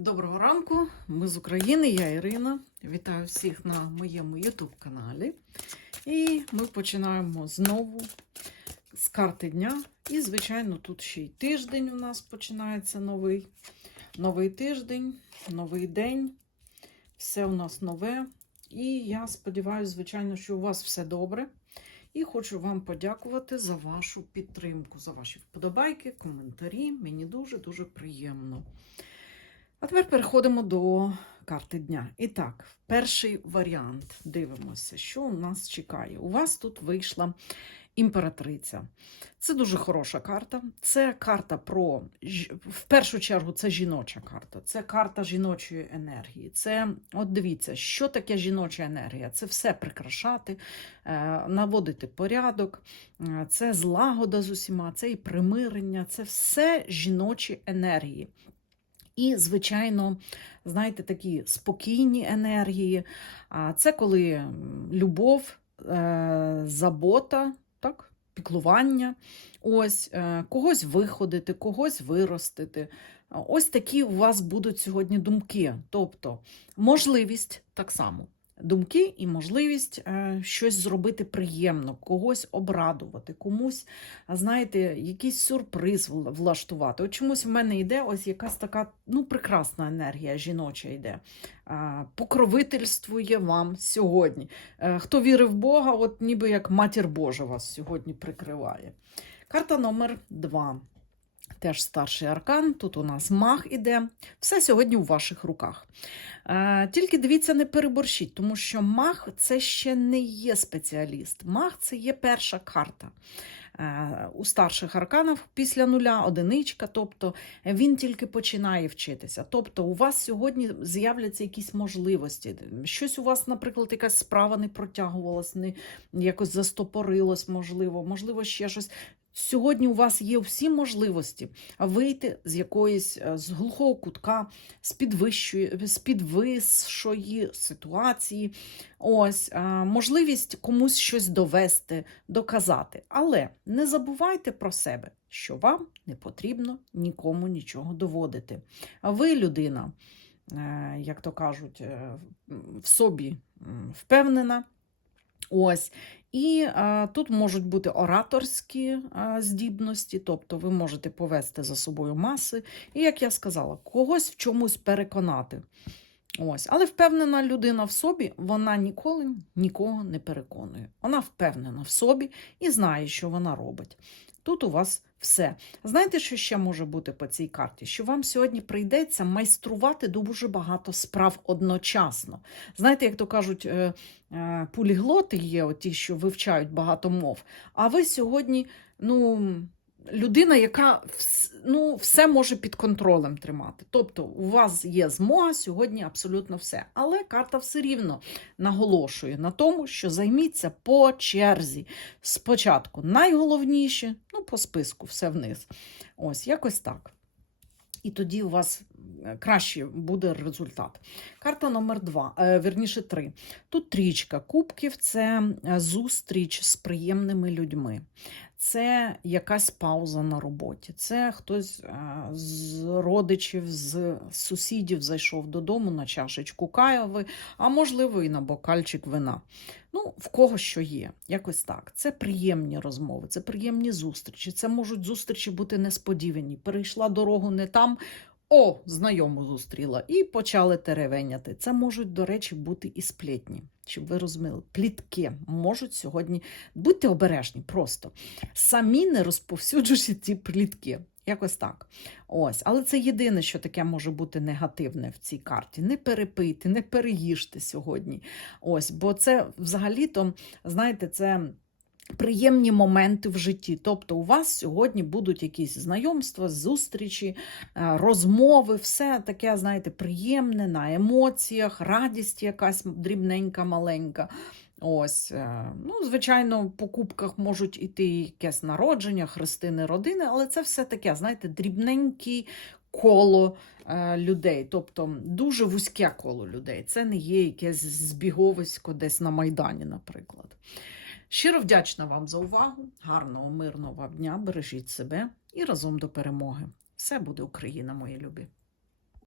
Доброго ранку, ми з України, я Ірина. Вітаю всіх на моєму YouTube каналі. І ми починаємо знову з карти дня. І, звичайно, тут ще й тиждень у нас починається новий. Новий тиждень, новий день. Все у нас нове. І я сподіваюся, звичайно, що у вас все добре. І хочу вам подякувати за вашу підтримку, за ваші вподобайки, коментарі. Мені дуже-дуже приємно. А тепер переходимо до карти дня. І так, перший варіант. Дивимося, що у нас чекає. У вас тут вийшла імператриця. Це дуже хороша карта. Це карта про в першу чергу, це жіноча карта. Це карта жіночої енергії. Це, от дивіться, що таке жіноча енергія? Це все прикрашати, е, наводити порядок, е, це злагода з усіма, це і примирення, це все жіночі енергії. І, звичайно, знаєте, такі спокійні енергії. А це коли любов, е, забота, так, піклування, ось е, когось виходити, когось виростити. Ось такі у вас будуть сьогодні думки. Тобто можливість так само. Думки і можливість е, щось зробити приємно, когось обрадувати, комусь, знаєте, якийсь сюрприз влаштувати. От чомусь в мене йде ось якась така ну, прекрасна енергія жіноча йде. Покровительствує вам сьогодні. Е, хто вірив в Бога, от ніби як матір Божа вас сьогодні прикриває. Карта номер два. Теж старший аркан. Тут у нас маг іде. Все сьогодні у ваших руках. Е, Тільки дивіться, не переборщіть, тому що маг це ще не є спеціаліст. Маг це є перша карта. Е, У старших арканів після нуля одиничка, тобто він тільки починає вчитися. Тобто, у вас сьогодні з'являться якісь можливості. Щось у вас, наприклад, якась справа не протягувалась, не якось застопорилось, можливо, можливо, ще щось. Сьогодні у вас є всі можливості вийти з якоїсь е, з глухого кутка, з підвищої, з підвисшої ситуації. Ось е, можливість комусь щось довести, доказати. Але не забувайте про себе, що вам не потрібно нікому нічого доводити. Ви людина, е, як то кажуть, в собі впевнена. Ось. І а, тут можуть бути ораторські а, здібності, тобто ви можете повести за собою маси, і, як я сказала, когось в чомусь переконати. Ось. Але впевнена людина в собі, вона ніколи нікого не переконує. Вона впевнена в собі і знає, що вона робить. Тут у вас все. Знаєте, що ще може бути по цій карті? Що вам сьогодні прийдеться майструвати дуже багато справ одночасно. Знаєте, як то кажуть, е, е, поліглоти є, ті, що вивчають багато мов. А ви сьогодні, ну, людина, яка ну, все може під контролем тримати. Тобто, у вас є змога сьогодні абсолютно все. Але карта все рівно наголошує на тому, що займіться по черзі. Спочатку найголовніше, ну, по списку, все вниз. Ось, якось так. І тоді у вас е, краще буде результат. Карта номер два, е, вірніше три. Тут трічка кубків це е, зустріч з приємними людьми. Це якась пауза на роботі. Це хтось з родичів, з сусідів зайшов додому на чашечку кайови, а можливо і на бокальчик вина. Ну, в кого що є, якось так. Це приємні розмови, це приємні зустрічі. Це можуть зустрічі бути несподівані. Перейшла дорогу не там. О, знайому зустріла, і почали теревеняти. Це можуть, до речі, бути і сплетні, щоб ви розуміли. Плітки можуть сьогодні. Будьте обережні просто. Самі не розповсюджуйте ці плітки. Якось так. Ось. Але це єдине, що таке може бути негативне в цій карті. Не перепийте, не переїжте сьогодні. Ось, бо це взагалі-то, знаєте, це. Приємні моменти в житті. Тобто, у вас сьогодні будуть якісь знайомства, зустрічі, е, розмови, все таке, знаєте, приємне на емоціях, радість якась дрібненька, маленька. Ось, е, ну, звичайно, в покупках можуть іти якесь народження, хрестини родини, але це все таке, знаєте, дрібненький коло е, людей, тобто дуже вузьке коло людей. Це не є якесь збіговисько десь на Майдані, наприклад. Щиро вдячна вам за увагу. Гарного, мирного дня. Бережіть себе і разом до перемоги. Все буде Україна, мої любі.